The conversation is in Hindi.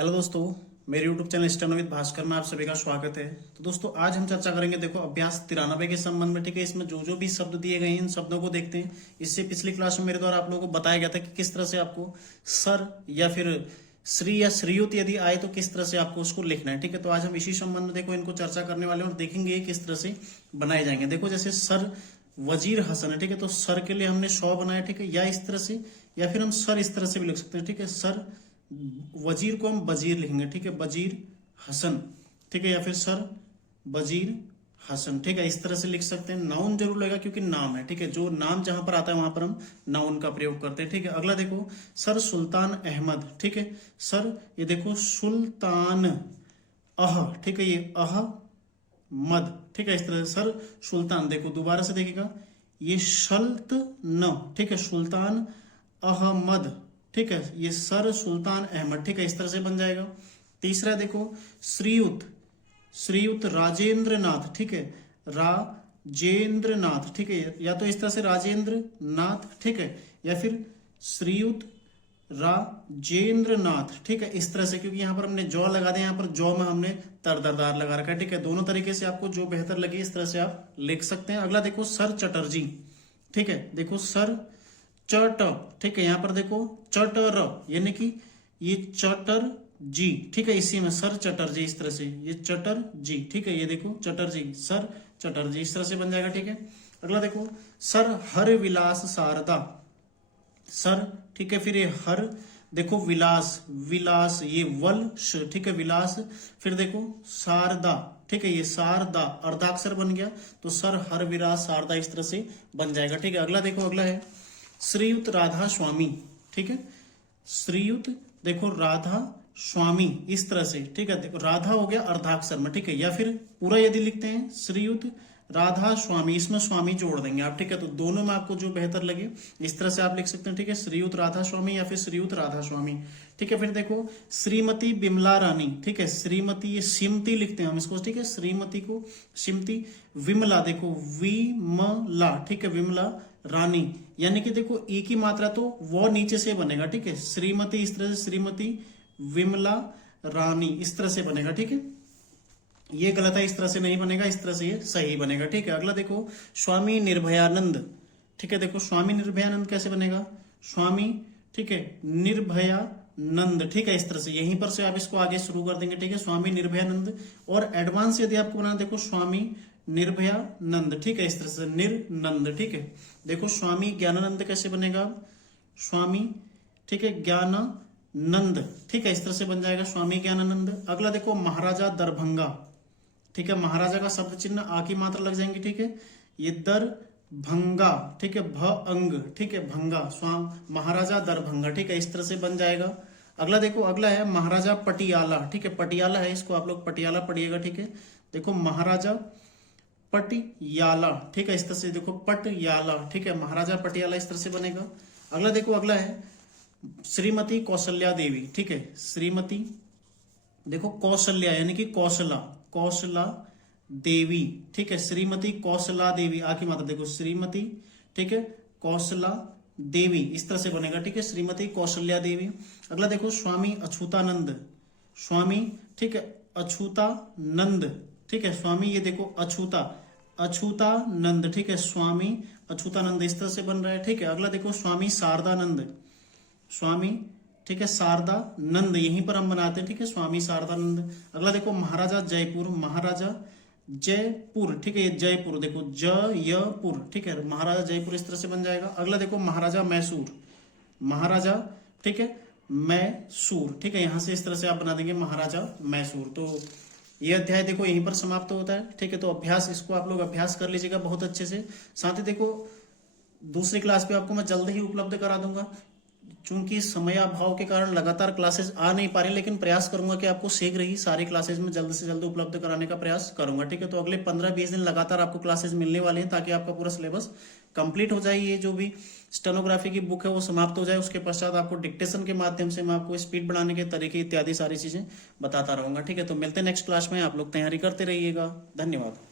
हेलो दोस्तों, मेरे YouTube channel steno with Bhaskar में आप सभी का स्वागत है। तो दोस्तों आज हम चर्चा करेंगे देखो अभ्यास 93 के संबंध में। ठीक है, इसमें जो जो भी शब्द दिए गए हैं इन शब्दों को देखते हैं। इससे पिछली क्लास में मेरे द्वारा आप लोगों को बताया गया था कि किस तरह से आपको सर या फिर श्री या श्रीयुत यदि आए तो किस तरह से आपको उसको लिखना है। ठीक है, तो आज हम इसी संबंध में देखो इनको चर्चा करने वाले हैं और देखेंगे किस तरह से बनाए जाएंगे। देखो जैसे सर वजीर हसन है, ठीक है, तो सर के लिए हमने शौ बनाया, ठीक है, या इस तरह से, या फिर हम सर इस तरह से भी लिख सकते हैं। ठीक है, सर वजीर को हम बजीर लिखेंगे, ठीक है, बजीर हसन, ठीक है, या फिर सर बजीर हसन, ठीक है, इस तरह से लिख सकते हैं। नाउन जरूर लगेगा क्योंकि नाम है, ठीक है, जो नाम जहां पर आता है वहां पर हम नाउन का प्रयोग करते हैं। ठीक है, अगला देखो सर सुल्तान अहमद, ठीक है, सर ये देखो सुल्तान अह, ठीक है, ये अह मद, ठीक है, इस तरह से सर सुल्तान। देखो दोबारा से देखिएगा, ये शल्त न, ठीक है, सुल्तान अहमद, ठीक है, ये सर सुल्तान अहमद, ठीक है, इस तरह से बन जाएगा। तीसरा देखो श्रीयुत, श्रीयुत राजेंद्र नाथ, ठीक है, राजेंद्र नाथ, ठीक है, या तो इस तरह से राजेंद्र नाथ, ठीक है, या फिर श्रीयुत राजेंद्र नाथ, ठीक है, इस तरह से, क्योंकि यहां पर हमने जौ लगा दिया, यहां पर जौ में हमने तरदरदार लगा रखा है। ठीक है, दोनों तरीके से आपको जो बेहतर लगे इस तरह से आप लिख सकते हैं। अगला देखो सर चटर्जी, ठीक है, देखो सर चट, ठीक है, यहां पर देखो चटर, यानी कि ये चटर जी, ठीक है, इसी में सर चटर्जी, इस तरह से ये चटर जी, ठीक है, ये देखो चटर्जी, सर चटर्जी, इस तरह से बन जाएगा। ठीक है, अगला देखो सर हर विलास शारदा, सर, ठीक है, फिर ये हर, देखो विलास, विलास ये वल, ठीक है, विलास, फिर देखो शारदा, ठीक है, ये शारदा अर्धाक्षर बन गया, तो सर हर विलास शारदा इस तरह से बन जाएगा। ठीक है, अगला देखो, अगला है श्रीयुत राधा स्वामी, ठीक है, श्रीयुत देखो राधा स्वामी, इस तरह से, ठीक है, देखो राधा हो गया अर्धाक्षर में, ठीक है, या फिर पूरा यदि लिखते हैं श्रीयुत राधा स्वामी, इसमें स्वामी जोड़ देंगे आप, ठीक है, तो दोनों में आपको जो बेहतर लगे इस तरह से आप लिख सकते हैं। ठीक है, श्रीयुत राधा स्वामी या फिर श्रीयुत राधा स्वामी, ठीक है, फिर देखो श्रीमती बिमला रानी, ठीक है, श्रीमती ये सिमती लिखते हैं हम इसको, ठीक है, श्रीमती को सिमती, विमला देखो विमला, ठीक है, विमला रानी, यानी कि देखो एक ही मात्रा तो वो नीचे से बनेगा, ठीक है, श्रीमती इस तरह से, श्रीमती विमला रानी इस तरह से बनेगा। ठीक है, ये गलत है, इस तरह से नहीं बनेगा, इस तरह से ये सही बनेगा। ठीक है, अगला देखो स्वामी निर्भयानंद, ठीक है, देखो स्वामी निर्भयानंद कैसे बनेगा, स्वामी, ठीक है, निर्भयानंद, ठीक है, इस तरह से, यहीं पर से आप इसको आगे शुरू कर देंगे। ठीक है, स्वामी निर्भयानंद, और एडवांस यदि आपको बनाना, देखो स्वामी निर्भयानंद, ठीक है, इस तरह से निर्नंद, ठीक है, देखो स्वामी ज्ञानानंद कैसे बनेगा, स्वामी, ठीक है, ज्ञानानंद, ठीक है, इस तरह से बन जाएगा स्वामी ज्ञानानंद। अगला देखो महाराजा दरभंगा, ठीक है, महाराजा का शब्द चिन्ह आ की मात्रा लग जाएंगे, ठीक है, ये दरभंगा, ठीक है, भ अंग, ठीक है, भंगा, स्वाम महाराजा दरभंगा, ठीक है, इस तरह से बन जाएगा। अगला देखो, अगला है महाराजा पटियाला, ठीक है, पटियाला है, इसको आप लोग पटियाला पढ़िएगा। ठीक है, देखो महाराजा पटियाला, ठीक है, इस तरह से देखो पटियाला, ठीक है, महाराजा पटियाला इस तरह से बनेगा। अगला देखो, अगला है श्रीमती कौशल्या देवी, ठीक है, श्रीमती देखो कौशल्या यानी कि कौशला, कौशला देवी, ठीक है, श्रीमती कौशला देवी आखिर मात्रा देखो श्रीमती, ठीक है, कौशला देवी इस तरह से बनेगा। ठीक है, श्रीमती कौशल्या देवी। अगला देखो स्वामी अछूतानंद, स्वामी, ठीक है, अछूतानंद, ठीक है, स्वामी ये देखो अछूतानंद, ठीक है, स्वामी अछूतानंद इस तरह से बन रहा है। ठीक है, अगला देखो स्वामी शारदानंद, स्वामी, ठीक है, शारदानंद यहीं पर हम बनाते हैं। ठीक है, स्वामी शारदानंद। अगला देखो महाराजा जयपुर, महाराजा जयपुर, ठीक है, ये जयपुर देखो जयपुर, ठीक है, महाराजा जयपुर इस तरह से बन जाएगा। अगला देखो महाराजा मैसूर, महाराजा, ठीक है, मैसूर, ठीक है, यहां से इस तरह से आप बना देंगे महाराजा मैसूर। तो ये अध्याय देखो यहीं पर समाप्त होता है। ठीक है, तो अभ्यास इसको आप लोग अभ्यास कर लीजिएगा बहुत अच्छे से। साथ ही देखो दूसरी क्लास पे आपको मैं जल्द ही उपलब्ध करा दूंगा, चूंकि समय अभाव के कारण लगातार क्लासेस आ नहीं पा रही, लेकिन प्रयास करूंगा कि आपको शीघ्र ही सारी क्लासेस में जल्द से जल्द उपलब्ध कराने का प्रयास करूंगा। ठीक है, तो अगले 15-20 दिन लगातार आपको क्लासेस मिलने वाले हैं ताकि आपका पूरा सिलेबस कंप्लीट हो जाए। ये जो भी स्टेनोग्राफी की बुक है वो समाप्त हो जाए, उसके पश्चात आपको डिक्टेशन के माध्यम से मैं आपको स्पीड बढ़ाने के तरीके इत्यादि सारी चीजें बताता रहूंगा। ठीक है, तो मिलते हैं नेक्स्ट क्लास में, आप लोग तैयारी करते रहिएगा। धन्यवाद।